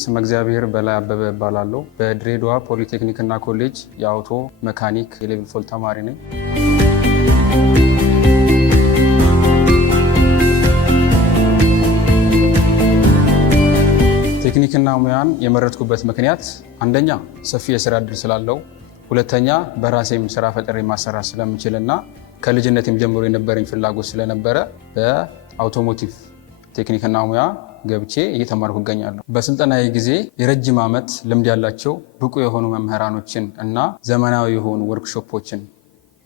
ስመ እግዚአብሔር በላይ አበበ እባላለሁ። በድሬዳዋ ፖሊቴክኒክና ኮሌጅ የአውቶ መካኒክ የሌቭል 4 ተማሪ ነኝ። ቴክኒክና ሙያን የመረጥኩበት ምክንያት አንደኛ ሰፊ የስራ እድል ስላለው፣ ሁለተኛ በራሴም ስራ ፈጥሬ ማሰራት ስለምችልና ከልጅነቴም ጀምሮ የነበረኝ ፍላጎት ስለነበረ በአውቶሞቲቭ ቴክኒክና ሙያ ገብቼ እየተማርኩ እገኛለሁ። በስልጠናዬ ጊዜ የረጅም ዓመት ልምድ ያላቸው ብቁ የሆኑ መምህራኖችን እና ዘመናዊ የሆኑ ወርክሾፖችን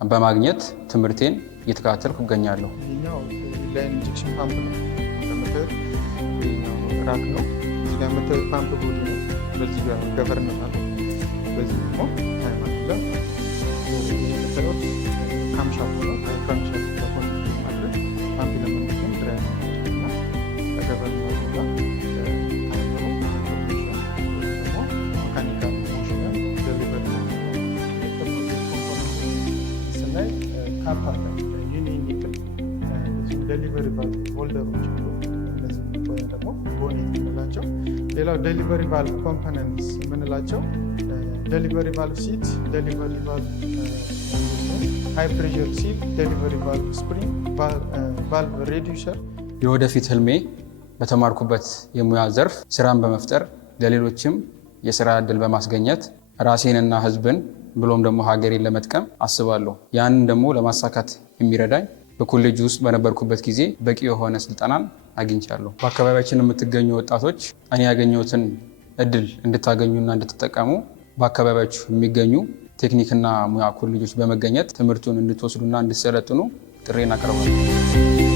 በማግኘት ትምህርቴን እየተከታተልኩ እገኛለሁ። ይሄኛው ለኢንጀክሽን ፓምፕ ነው። ለምትል ይሄኛው ራክ ነው። እዚህ ጋር የምትል ፓምፕ ቦዲ ነው። በዚህ ጋር ገቨርነር አለ። በዚህ ደግሞ ታይም አለ። ካምሻፍት ነው። ካምሻፍት ተቆን ማድረግ ፓምፕ ለመንቀም ድራይ እና ገቨርነሩ ጋር ታይመሩ ኦፕሬሽን ደግሞ መካኒካል ሞሽን ዴሊቨሪ ስናይ ካፕ አለ። ዩኒኒክል ዴሊቨሪ ቫልቭ ሆልደሮች አሉ። እነዚህ ወይም ደግሞ ቦኔት የምንላቸው። ሌላው ዴሊቨሪ ቫልቭ ኮምፖነንትስ የምንላቸው ዴሊቨሪ ቫልቭ ሲት፣ ዴሊቨሪ ቫልቭ ሃይ ፕሬሸር ሲል፣ ዴሊቨሪ ቫልቭ ስፕሪንግ፣ ቫልቭ ሬዲዩሰር። የወደፊት ህልሜ በተማርኩበት የሙያ ዘርፍ ስራን በመፍጠር ለሌሎችም የስራ እድል በማስገኘት ራሴንና ህዝብን ብሎም ደግሞ ሀገሬን ለመጥቀም አስባለሁ። ያንን ደግሞ ለማሳካት የሚረዳኝ በኮሌጅ ውስጥ በነበርኩበት ጊዜ በቂ የሆነ ስልጠናን አግኝቻለሁ። በአካባቢያችን የምትገኙ ወጣቶች እኔ ያገኘሁትን እድል እንድታገኙና እንድትጠቀሙ በአካባቢያችሁ የሚገኙ ቴክኒክና ሙያ ኮሌጆች በመገኘት ትምህርቱን እንድትወስዱና እንድትሰለጥኑ ጥሬን አቀርባለሁ።